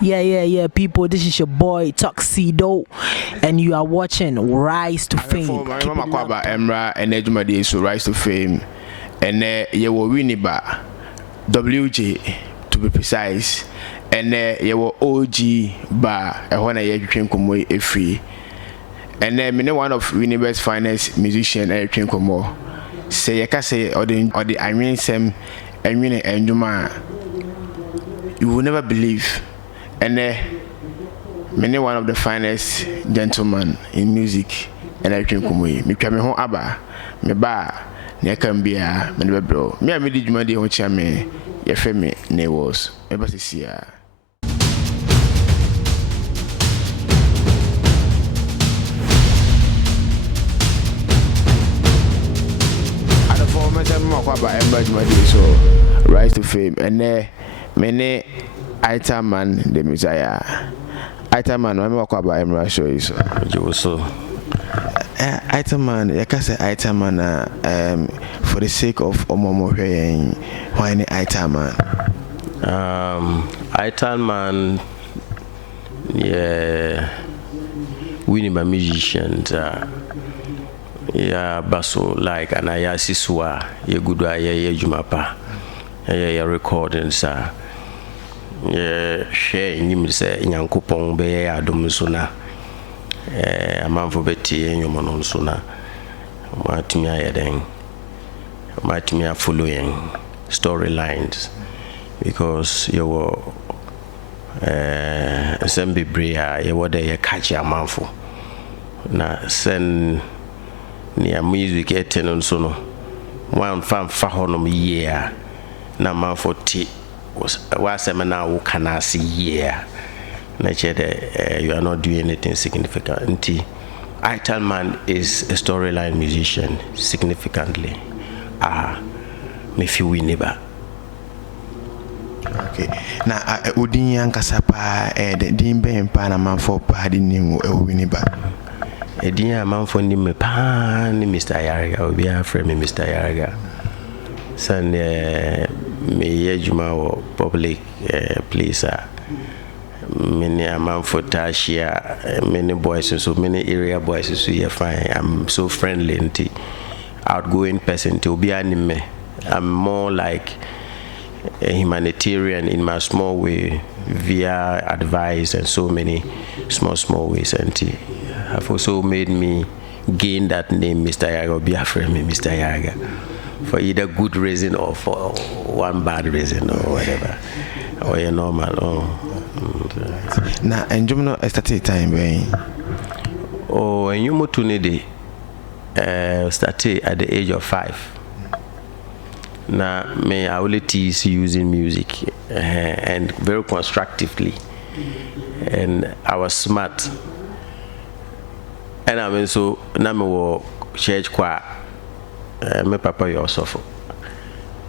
Yeah, people, this is your boy Tuxedo, and you are watching Rise to Fame. My mama kwaba Emra and Ejumadi so Rise to Fame, and you were Winiba WJ to be precise, and you were OG bar and when I train Komo a free, and then one of Winiba's finest musician I train Komo say I can say or the Irene Sam and Winnie and Juma. You will never believe, and many one of the finest gentlemen in music, and I think me come home aba, me ba, ne can be a me bro. Me a midi jumadi on chame, ye femi ne was, ever see ya. At the former time, Makwaba, Emma, so Rise to Fame, and many Italman the Messiah. Italman, I'm not about Emra show you so. Italman, I can say Italman for the sake of Omomo and why any Italman? Italman, yeah, winning my musicians. Yeah, basso like an ayasiswa, ye good ye jumapa, ye recordings. Share him say Yankupon be Adomusuna, a man for Betty and your mononsuna. Matimia then, Matimia following storylines because you were Assembly Bria, you were there, catch a man for. Now send near music 18 on sono. One fan fahonum year, na man for tea. Was a man who can see year. Nature, you are not doing anything significant. Italman is a storyline musician significantly. Me feel we never. Okay. Now, Udin Yankasapa, the Dimbe and Panama for pardon Winiba. A dear man for Nim Pan, Mr. Yarga, will be a friend, Mr. Yarga. Son, me yejuma public place many amount for Tasha, many boys and so many area boys so you fine. I'm so friendly and outgoing person to be anime. I'm more like a humanitarian in my small way via advice and so many small ways and have also made me gain that name Mr. Yaga, be a friend me Mr. Yaga. For either good reason or for one bad reason or whatever, or a normal. Now, and you know, I started time when and you moved to Nede, started at the age of 5. Now, my ability is using music and very constructively, and I was smart. And I mean, so now I church choir. My papa you suffer,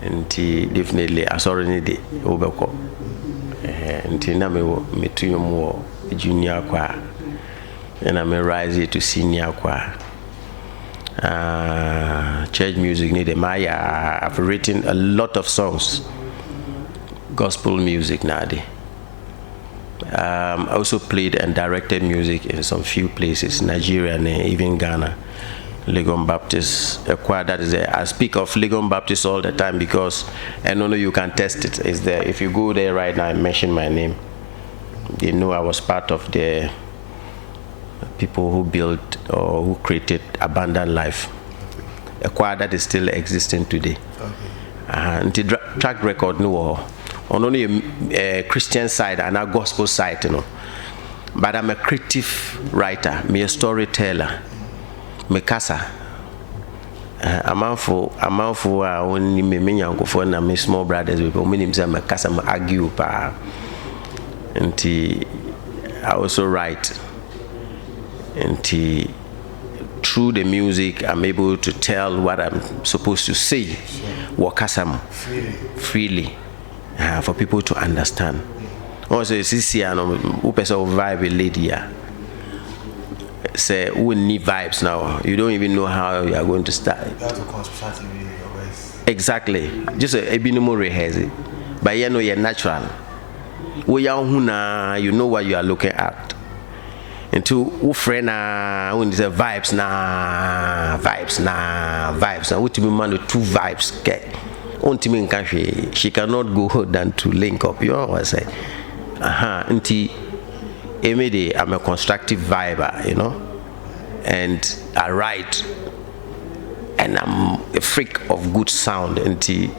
and definitely I saw the Obeko, and now me to more junior choir, and I'm rise to senior choir. Church music need Maya. I've written a lot of songs, gospel music nowadays. I also played and directed music in some few places, Nigeria and even Ghana. Legon Baptist, a choir that is there. I speak of Legon Baptist all the time because I know you can test it. It's there. If you go there right now and mention my name, they know I was part of the people who built or who created Abundant Life, a choir that is still existing today. And the track record, no, on only a Christian side and a gospel side, you know. But I'm a creative writer, me a storyteller. Mekasa amanfo only me yanko for na me small brothers people me nim say mekasa me argue pa nti I also write nti through the music I'm able to tell what I'm supposed to say wakasam freely for people to understand. Also sisi ano who person vibe lady say we need vibes now. You don't even know how you are going to start. You have to constantly your voice. Exactly. Just a minimal rehearsal. But you know you're natural. we are huna, you know what you are looking at. Into friend when the vibes na what you mean two vibes get on to me country she cannot go than to link up. You always say until every I'm a constructive viber, you know, and I write and I'm a freak of good sound until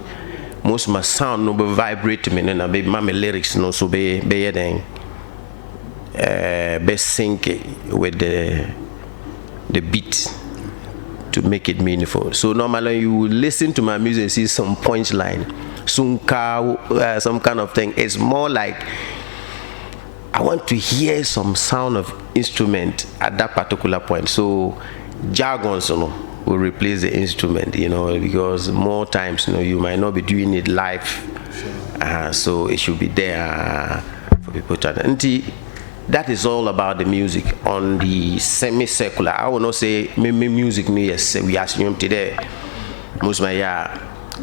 most of my sound no be vibrate me and be my lyrics no so be then best sync with the beat to make it meaningful. So normally you listen to my music, see some punchline, some kind of thing. It's more like I want to hear some sound of instrument at that particular point. So jargons, you know, will replace the instrument, you know, because more times, you know, you might not be doing it live, so it should be there for people to. That is all about the music. On the semi-secular, I will not say me music. Yes, we assume today most of my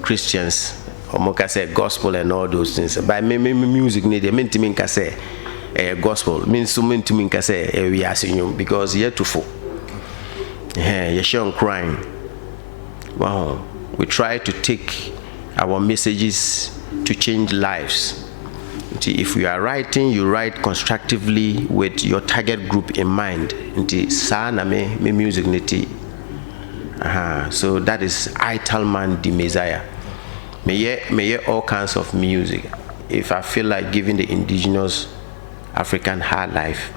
Christians, or say gospel and all those things. But me music need they mean to me say gospel means so mean to me say we assume because you're too full. You're showing crying. Wow, we try to take our messages to change lives. If you are writing, you write constructively with your target group in mind. Me music niti. So that is Italman the Messiah. May all kinds of music. If I feel like giving the indigenous African hard life,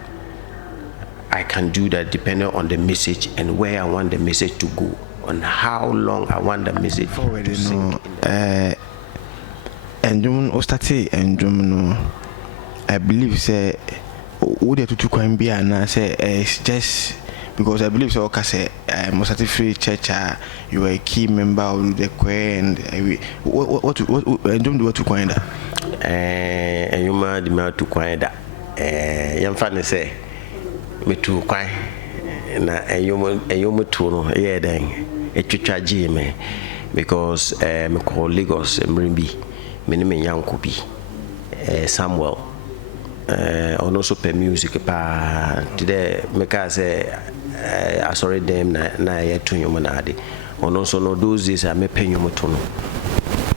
I can do that depending on the message and where I want the message to go, on how long I want the message to sing. And no, I believe say would you to come be and say it's just because I believe so. Say most free church, you are a key member of the choir, and what don't do what to choir that. And you might demand to choir that. Young fan say me to choir, and you to yeah then a church me because me call Lagos and Mrimbi. Many young could be Samuel and also per music today make us I sorry them na yet to humanity and also no those days I may pay you motono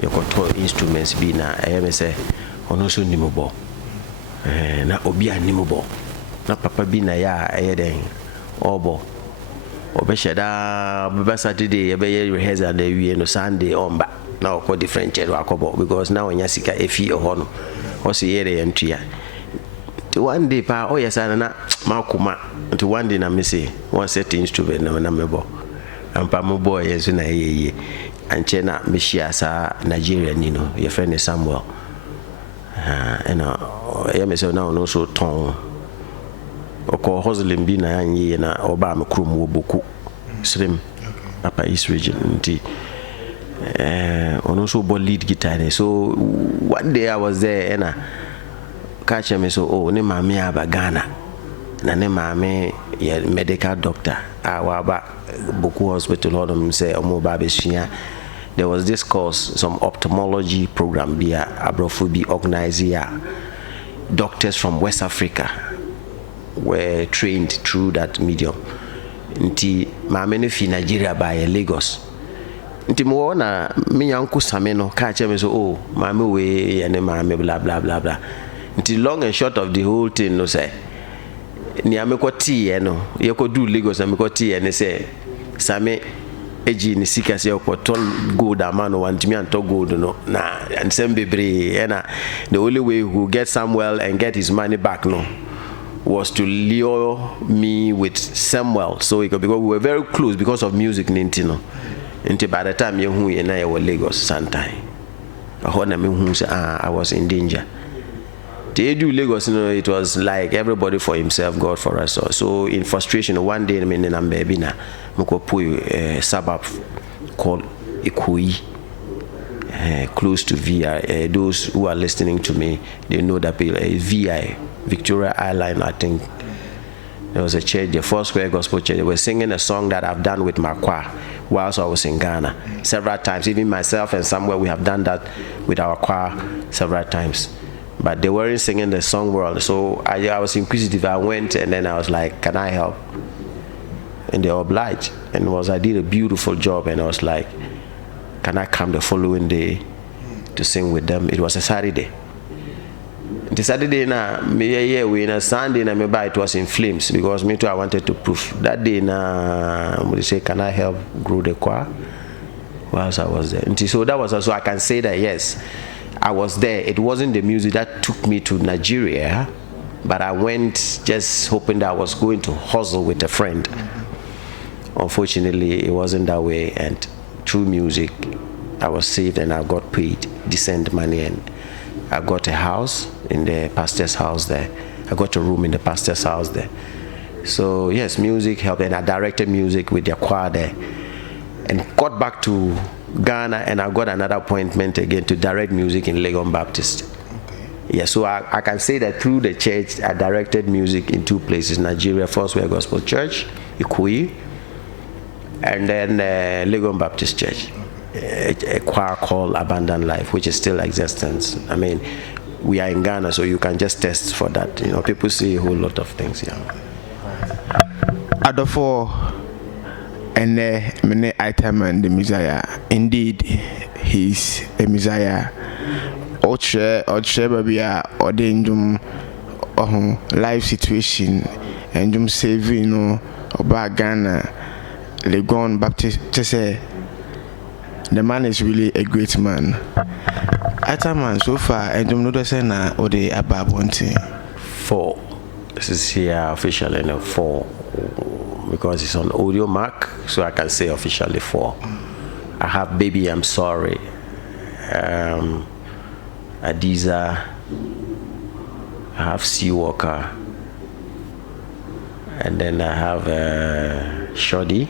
you got instruments be na I say and also nimbo na obi animbo na papa bi na ya then obo obesheda be Saturday e be rehearsal na wie no Sunday on ba now call different because now when you see a fee or honor or see area entry to one day pa oh yes na makuma to one day na me say one set instrument na mebo and pa mo boy yes na ye and chena me share sa Nigeria ni no your friend is Samuel and yeah me say now no so ton oko hustling bi na anye na oba me krom wo boku slim Upper East region nti on also bought lead guitar there. So one day I was there and I catch me so oh ne mami aba Ghana na ne mami ya medical doctor awaba Boku hospital all them say omo ba besua. There was this course some ophthalmology program be abrofu be organized here. Doctors from West Africa were trained through that medium. Nti mami ne fi Nigeria by Lagos. Nti mo na me yanku same no ka che me so oh mama we and mama blah blah blah blah. Nti long and short of the whole thing no say ni amekoti no ye ko do Lagos amekoti and say same eji ni sika se ko ton gold amano want me anto gold no na and sem bebre na the only way who get Samuel and get his money back no was to lure me with Samuel so because we were very close because of music nintino. Until by the time you who and I were Lagos sometime. I was in danger. They do Lagos, you know, it was like everybody for himself, God for us. So in frustration, one day I'm baby na a suburb called Ikui, close to VI. Those who are listening to me, they know that VI, Victoria Island, I think. There was a church, the Foursquare Gospel Church. They were singing a song that I've done with my choir whilst I was in Ghana several times. Even myself and Samuel, we have done that with our choir several times. but they weren't singing the song well. So I was inquisitive. I went and then I was like, can I help? And they obliged. And I did a beautiful job, and I was like, can I come the following day to sing with them? It was a Saturday. The Saturday na me we na Sunday na me it was in flames, because me too I wanted to prove. That day na they say, can I help grow the choir? Whilst I was there. And so that was also, I can say that yes, I was there. It wasn't the music that took me to Nigeria, but I went just hoping that I was going to hustle with a friend. Unfortunately, it wasn't that way, and through music I was saved and I got paid decent money, and I got a house in the pastor's house there. I got a room in the pastor's house there. So yes, music helped, and I directed music with the choir there, and got back to Ghana, and I got another appointment again to direct music in Legon Baptist. Okay. Yeah, so I can say that through the church I directed music in 2 places: Nigeria, First Way Gospel Church, Ikoyi, and then Legon Baptist Church, a choir called Abundant Life, which is still existence. I mean, we are in Ghana, so you can just test for that. You know, people see a whole lot of things. Yeah. Adolfo and mene Italman the Messiah. Indeed, he's a Messiah. Oche babia ordendum life situation and saving no oba Ghana Legon Baptist. Just say the man is really a great man. Italman so far and no say na or the above 4. This is here officially 4. Because it's on audio mark, so I can say officially 4. I have Baby I'm Sorry, Adiza, I have Seawalker, and then I have Shoddy,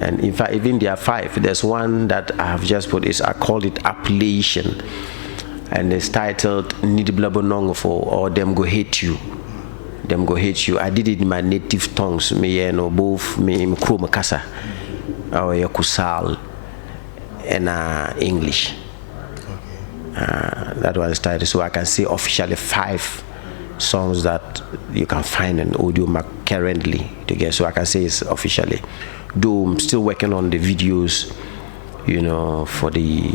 and in fact even there are 5. There's one that I have just put, I called it Appellation, and it's titled Nidblabonong for or Them Go Hate You. Them Go Hate You. I did it in my native tongues. Me both me Makasa, or Kusal, and English. That was started. So I can say officially 5 songs that you can find in audio mark currently together. So I can say it's officially. Though I'm still working on the videos, you know, for the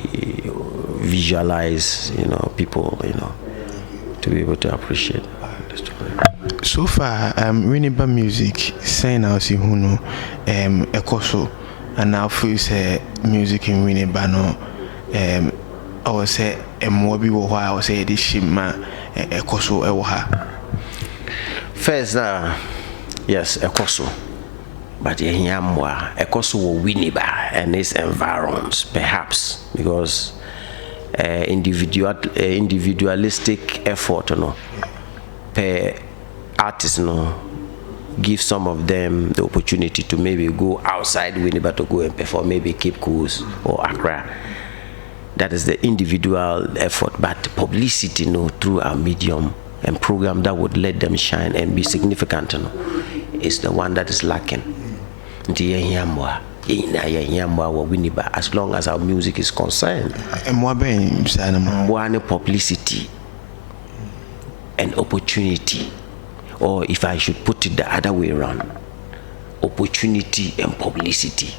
visualize, you know, people, you know, to be able to appreciate. So far, Winneba music, saying I see who know, Ekoso, and now for say music in Winneba no, I would say a mobi wo I would say this shima Ekoso ewoha. First, yes, Ekoso, but Yamwa, Ekoso will Winneba and its environs, perhaps because individualistic effort, you know, per artists, you know, give some of them the opportunity to maybe go outside Winneba to go and perform, maybe Cape Coast or Accra. That is the individual effort, but publicity, you know, through our medium and program that would let them shine and be significant, you know, is the one that is lacking. As long as our music is concerned, publicity and opportunity, or if I should put it the other way around, opportunity and publicity.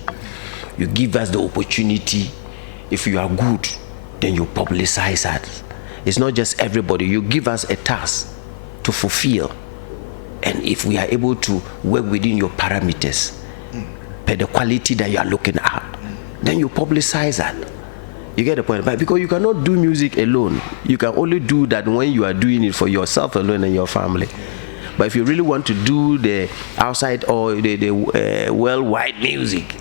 You give us the opportunity. If you are good, then you publicize that. It's not just everybody. You give us a task to fulfill, and if we are able to work within your parameters, per the quality that you are looking at, then you publicize that. You get the point? But because you cannot do music alone, you can only do that when you are doing it for yourself alone and your family. But if you really want to do the outside or the worldwide music,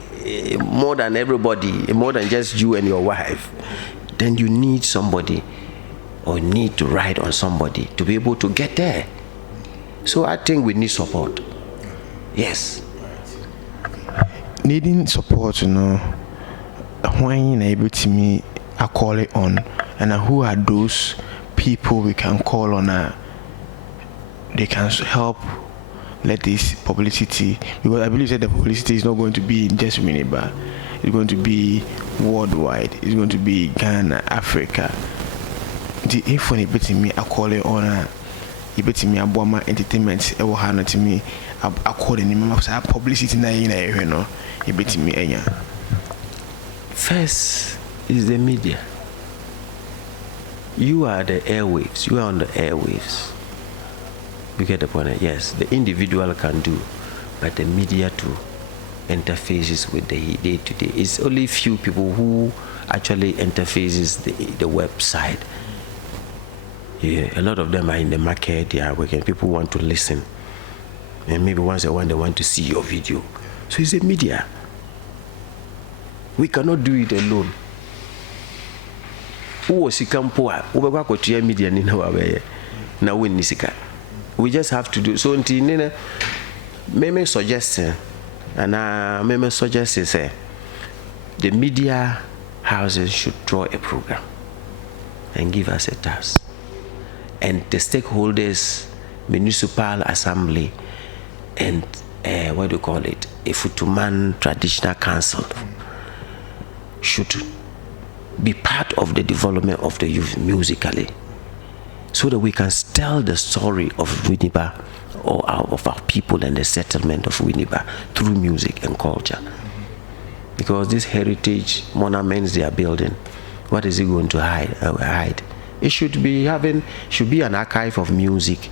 more than everybody, more than just you and your wife, then you need somebody or need to ride on somebody to be able to get there. So I think we need support. Yes. Needing support, you know, when you're able to me, I call it on, and who are those people we can call on? They can help let this publicity, because I believe that the publicity is not going to be just Winneba, it's going to be worldwide, it's going to be Ghana, Africa. the info ni bit me akole on you bet me aboma entertainment e wo ha no to me akole ni me say publicity na yin na ehwe no you bet me enya. First is the media. You are the airwaves. You are on the airwaves. You get the point? Yes, the individual can do, but the media too interfaces with the day-to-day. It's only few people who actually interfaces the website. Yeah, a lot of them are in the market. They are working. People want to listen, and maybe once in a while they want to see your video. So it's a media. We cannot do it alone. Media na win nisika. We just have to do so. Until me suggesting, and me suggesting say the media houses should draw a program and give us a task, and the stakeholders, municipal assembly, and what do you call it, a Futuman traditional council should be part of the development of the youth musically, so that we can tell the story of Winneba or of our people and the settlement of Winneba through music and culture. Because this heritage monuments they are building, what is it going to hide? It should be an archive of music,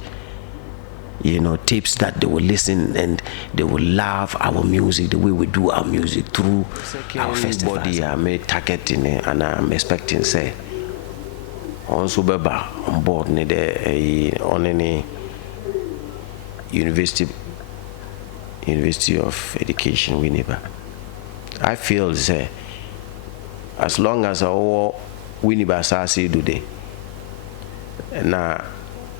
tapes that they will listen and they will love our music, the way we do our music through our festivals. Body I may target in it, and I'm expecting say also beba on board on any university of education Winneba. I feel say as long as our Winneba Sasi do they na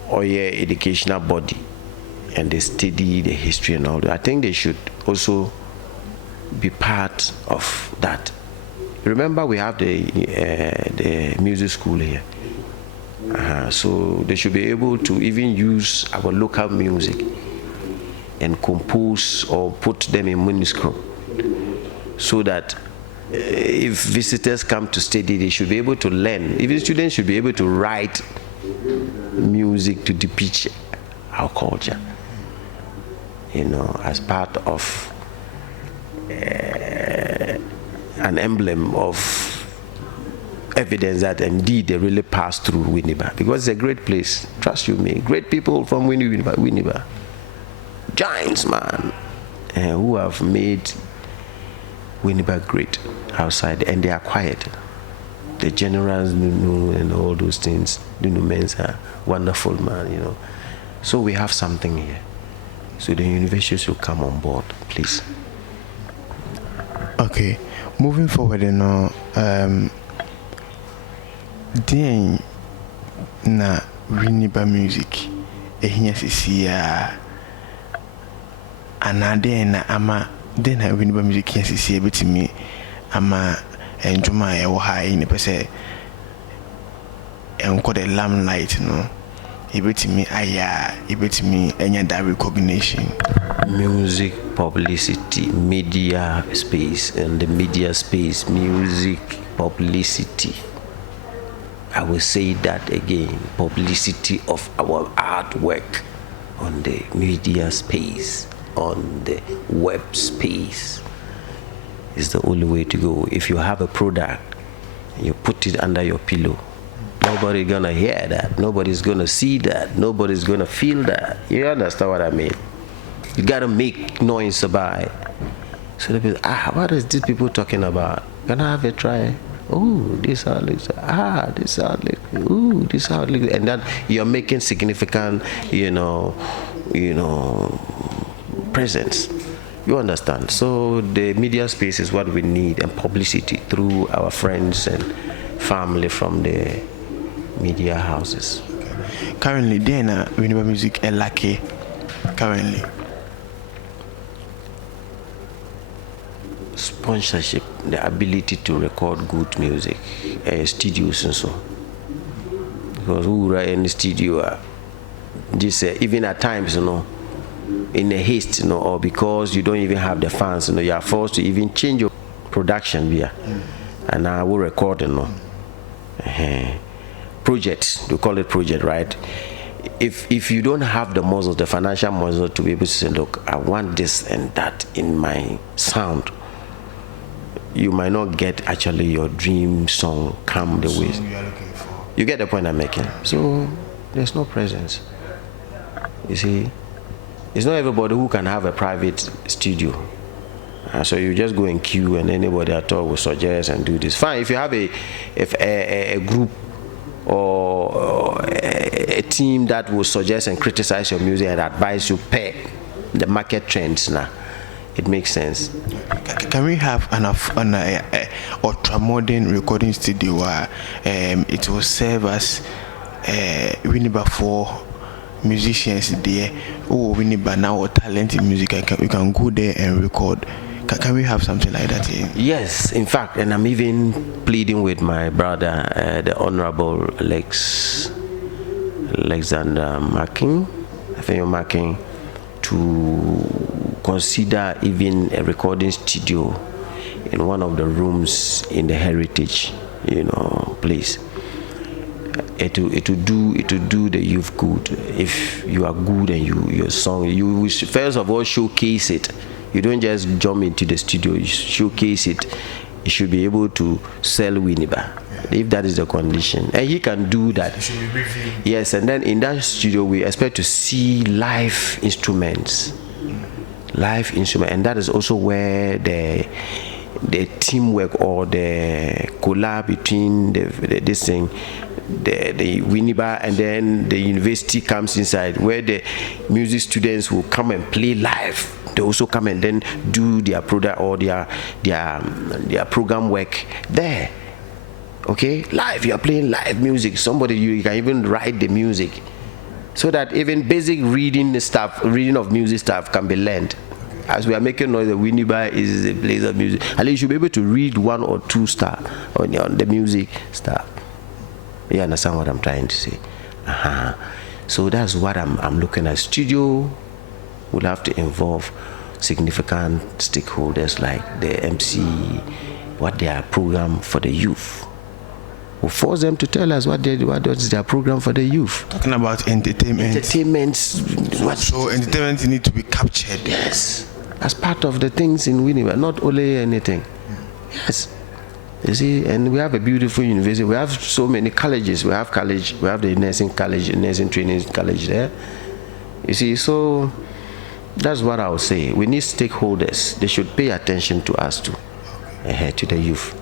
or educational body and they study the history and all that, I think they should also be part of that. Remember, we have the music school here, so they should be able to even use our local music and compose or put them in manuscript, so that if visitors come to study, they should be able to learn. Even students should be able to write music to depict our culture, as part of an emblem of evidence that indeed they really passed through Winneba, because it's a great place. Trust you me, great people from Winneba, giants, man, who have made Winneba great outside, and they are quiet. The generals, and all those things, men are wonderful, man, So we have something here. So the university should come on board, please. Okay, moving forward, then na Winneba music, ehnya sisi ya anade na ama den na Winneba music ehnya sisi betimi ama enjuma e wo hai ne pese enko the limelight no ebetimi aya ebetimi enya that recognition. Music publicity, media space, and the media space, music publicity. I will say that again, publicity of our artwork on the media space, on the web space is the only way to go. If you have a product, you put it under your pillow, nobody's gonna hear that, nobody's gonna see that, nobody's gonna feel that. You understand what I mean? You gotta make noise about it. So they be, what is these people talking about? Can I have a try? Oh, this how it looks. This how it looks. Ooh, this how it looks. And then you're making significant, presence. You understand? So the media space is what we need, and publicity through our friends and family from the media houses. Currently, then Winneba music is lucky. Currently, sponsorship, the ability to record good music, studios and so. Because who are in the studio, this even at times, in a haste, or because you don't even have the fans, you are forced to even change your production via, and I will record, project, we call it project, right? If you don't have the muscle, the financial muscle to be able to say, look, I want this and that in my sound, you might not get actually your dream song come the way you are looking for. you get the point I'm making. So there's no presence. You see, it's not everybody who can have a private studio. So you just go and queue, and anybody at all will suggest and do this. Fine, if you have a group or a team that will suggest and criticize your music and advise you per the market trends now, it makes sense. Can we have an ultra-modern recording studio where it will serve as Winneba for musicians there? Oh, Winneba now or talent in music, we can go there and record. Can we have something like that here? Yes, in fact, and I'm even pleading with my brother, the Honorable Alexander Marking, I think you're Marking, to consider even a recording studio in one of the rooms in the heritage, place. It will do the youth good. If you are good and your song, you will first of all showcase it. You don't just jump into the studio, you showcase it. You should be able to sell Winneba, if that is the condition. And he can do that. Yes, and then in that studio, we expect to see live instruments. And that is also where the teamwork or the collab between the Winneba and then the university comes inside, where the music students will come and play live. They also come and then do their product or their program work there. Okay, live, you are playing live music. Somebody, you can even write the music, so that even basic reading of music stuff can be learned. As we are making noise, the Winneba is a place of music. At least you should be able to read 1 or 2 star on the music stuff. You understand what I'm trying to say? So that's what I'm looking at. Studio will have to involve significant stakeholders like the MC, what their program for the youth. We'll force them to tell us what is their program for the youth. Talking about entertainment. So entertainment need to be captured. Yes, as part of the things in Winneba, not only anything. Yes. You see, and we have a beautiful university. We have so many colleges. We have the nursing college, nursing training college there. You see, so that's what I would say. We need stakeholders. They should pay attention to us too, to the youth,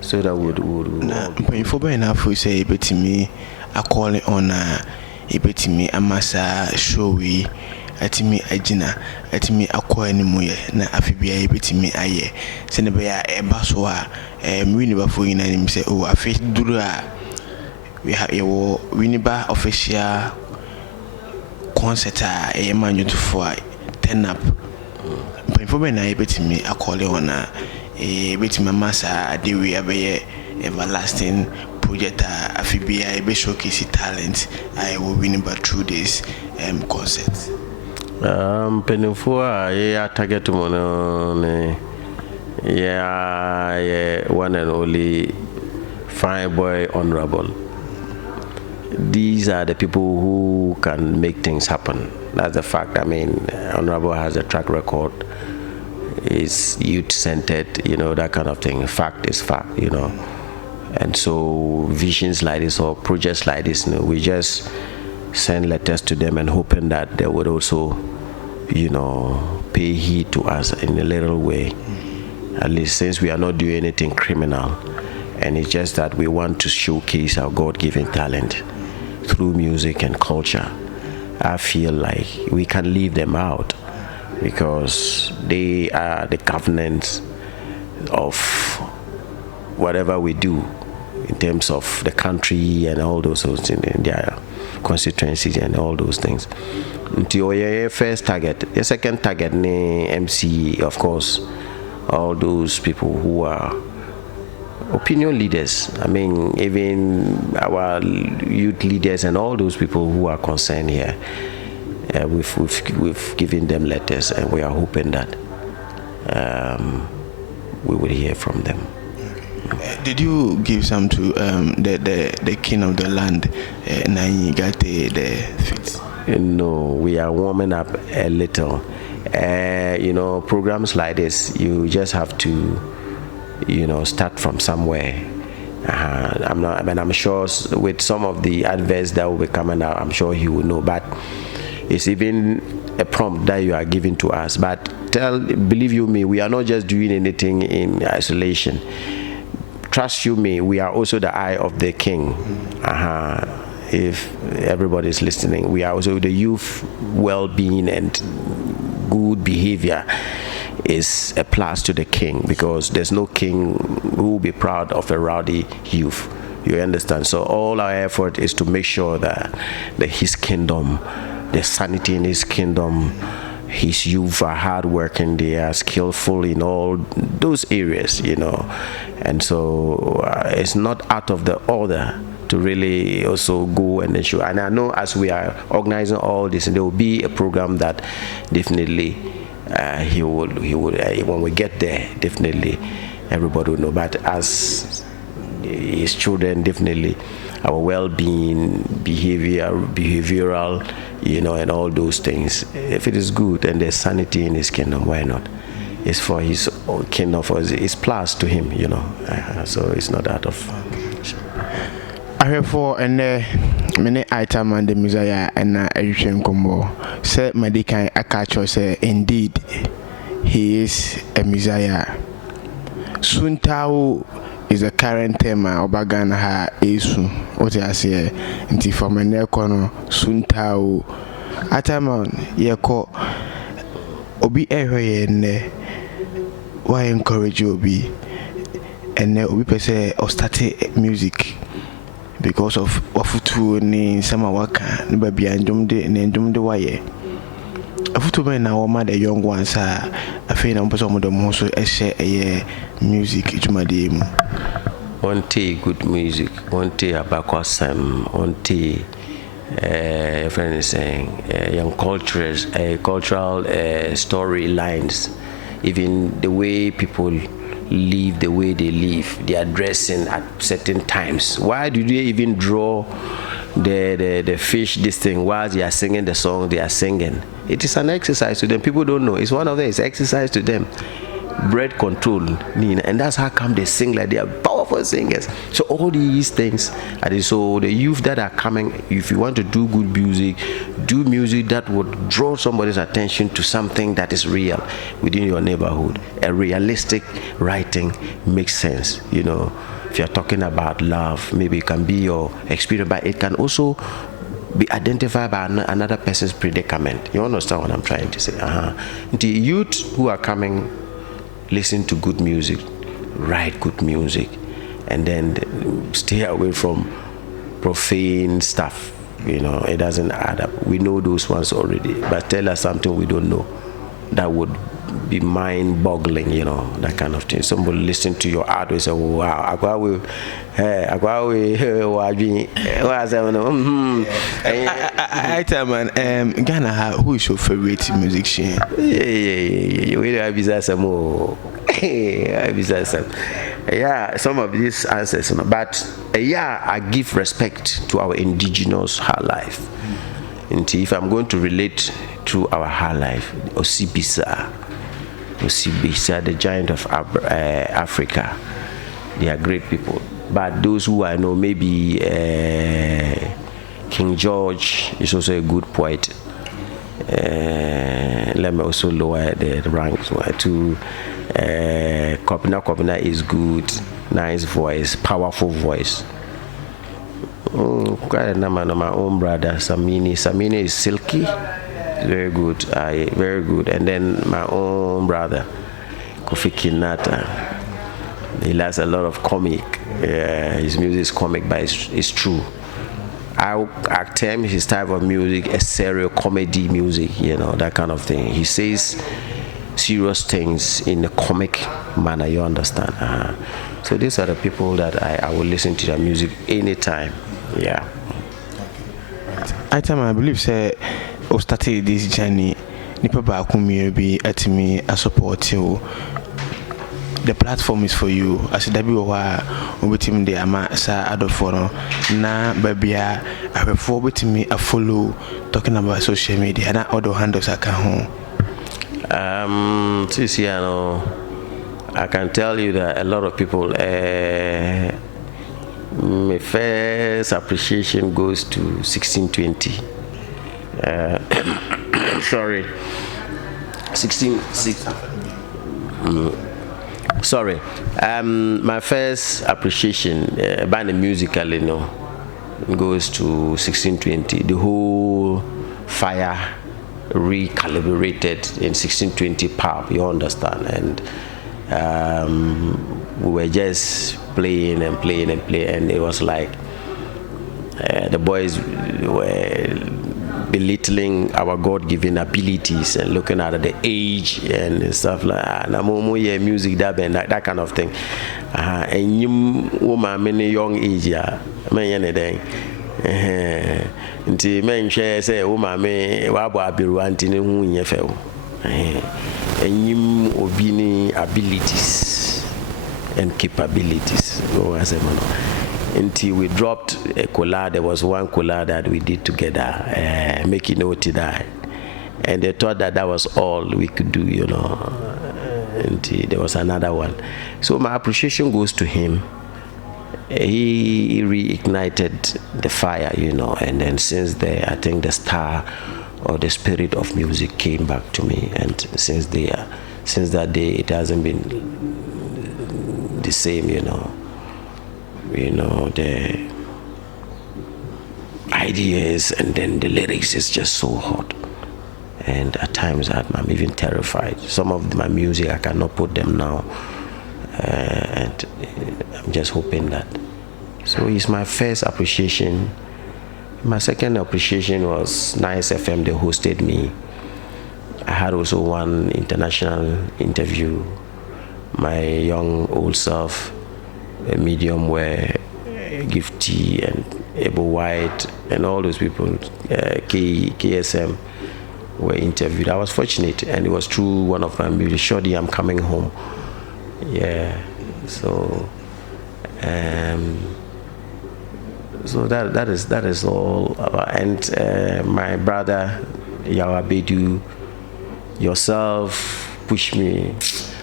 so that we would. If we enough, we say, "Bet me, I call it on bet me, amasa showy, at me, agina, at me, acquire any more, na afibia, bet me, aye, send a bear, a baswa, Winneba for in him say, oh, I face dura. We have your Winneba official concert, a man you to for 10 up. But for when I bet me, I call it on a bet my massa, a day we have a everlasting project, afibia, a showcase talent. I will Winneba through this concert. Penufua, target mono. Yeah, one and only fine boy Honorable. These are the people who can make things happen. That's the fact. I mean, Honorable has a track record. It's youth-centered, that kind of thing. Fact is fact, And so visions like this or projects like this, we just send letters to them and hoping that they would also, pay heed to us in a little way. At least since we are not doing anything criminal, and it's just that we want to showcase our God-given talent through music and culture. I feel like we can leave them out because they are the governance of whatever we do in terms of the country and all those things in their constituencies and all those things. Until your first target, your second target, MC, of course. All those people who are opinion leaders. I mean, even our youth leaders and all those people who are concerned here. We've given them letters, and we are hoping that we will hear from them. Did you give some to the king of the land? Now you got the fix. No, we are warming up a little. Programs like this, you just have to, start from somewhere. I'm sure with some of the adverts that will be coming out, I'm sure he will know. But it's even a prompt that you are giving to us. But believe you me, we are not just doing anything in isolation. Trust you me, we are also the eye of the king. If everybody is listening, we are also the youth well-being and good behavior is a plus to the king, because there's no king who will be proud of a rowdy youth. You understand? So all our effort is to make sure that his kingdom, the sanity in his kingdom, his youth are hardworking, they are skillful in all those areas, And so it's not out of the order to really also go and ensure. And I know as we are organizing all this, there will be a program that definitely he would when we get there, definitely everybody will know. But as his children, definitely our well-being, behavioral, and all those things. If it is good and there's sanity in his kingdom, why not? It's for his own kingdom, it's plus to him, so it's not out of. I heard for many Italman the Messiah and Egyptian combo. Say Medican Akacho say indeed he is a Messiah. Suntao is the current tema Obagana ha Esu. What I say inti from a nekono Suntao Italman yeko Obi Ehoye ne why encourage Obi and Obi per se or start music. Because of wafutu ni sama waka ni baby ndumde waye afutu be na woma the young ones afei na mposo mo dem so ehye music ijumade mu onti good music onti abakwasam onti friend is saying young cultural storylines, even the way people live, the way they live, they are dressing at certain times. Why do they even draw the fish this thing while they are singing the song they are singing? It is an exercise to them. People don't know. It's one of them. It's exercise to them. Breath control, and that's how come they sing like they are powerful singers. So all these things, so the youth that are coming, if you want to do good music, do music that would draw somebody's attention to something that is real within your neighborhood. A realistic writing makes sense, If you're talking about love, maybe it can be your experience, but it can also be identified by another person's predicament. You understand what I'm trying to say? The youth who are coming, listen to good music, write good music, and then stay away from profane stuff. It doesn't add up. We know those ones already, but tell us something we don't know that would be mind-boggling, that kind of thing. Somebody listen to your art and say, wow, Italman, Ghana, who is your favorite musician? Yeah, some of these answers, but I give respect to our indigenous high life. And if I'm going to relate to our high life, Osibisa, the giant of Africa, they are great people. But those who I know, maybe King George is also a good poet. Let me also lower the ranks to Kopina is good, nice voice, powerful voice. Quite a number of my own brother Samini is silky, very good, very good. And then my own brother Kofi Kinata, he likes a lot of comic. His music is comic, but it's true. I term his type of music a serial comedy music, that kind of thing. He says serious things in a comic manner, you understand? So these are the people that I will listen to their music anytime. Yeah. I believe say started this journey nipa ba kumie bi atimi support you the platform is for you. As a debut, with him the ama sa adoforo na babia I for with me a follow talking about social media and other handles I can home. I can tell you that a lot of people. My first appreciation goes to 1620. Sorry. 16. Sorry. My first appreciation by the musical, goes to 1620. The whole fire recalibrated in 1620 pop, you understand? And we were just playing, and it was like the boys were belittling our God-given abilities and looking at the age and stuff like that. Music that kind of thing. And you woman many young age, nti men share say woman me wa bo abiru antini hu nyefe wo enyim obi ni abilities and capabilities go as a man. Until we dropped a collab, there was one collab that we did together, making note that, and they thought that was all we could do, Until there was another one. So my appreciation goes to him. He reignited the fire, and then since there, I think the star or the spirit of music came back to me, and since that day, it hasn't been the same, the ideas and then the lyrics is just so hot, and at times I'm even terrified. Some of my music I cannot put them now, and I'm just hoping that. So it's my first appreciation. My second appreciation was Nice FM. They hosted me. I had also one international interview. My young old self, a medium where Gifty and Able White and all those people, KSM, were interviewed. I was fortunate, and it was through one of my music. Shorty, I'm coming home. Yeah, so that is all about. And my brother Yawabedu, yourself, push me.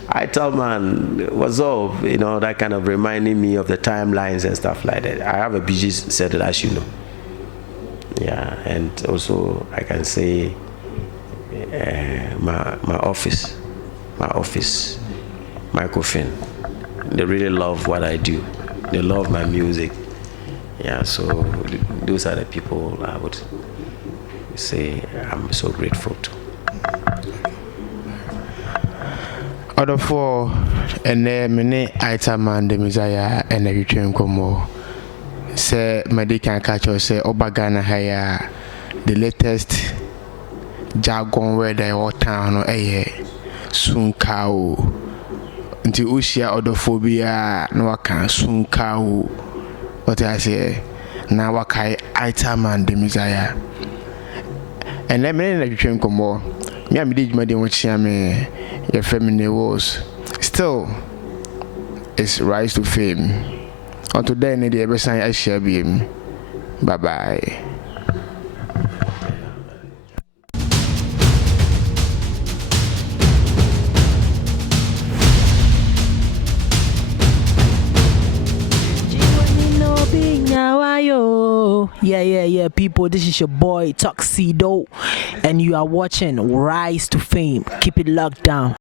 Italman was all, that kind of reminding me of the timelines and stuff like that. I have a busy schedule, as you know. Yeah, and also I can say my office, microphone. They really love what I do. They love my music. Yeah, so those are the people I would say I'm so grateful to. Other four, and then many Italman the Messiah and the train come say medical catch or say Obagana hire the latest jargon where they all town or soon cow until Ushia or the phobia no can soon cow. What I say now, Wakai Italman the Messiah, and then many the train come me am did my day watch me your feminine was still it's rise to fame. On today the ever sign I share him. Bye bye. Yeah, people, this is your boy Tuxedo, and you are watching Rise to Fame. Keep it locked down.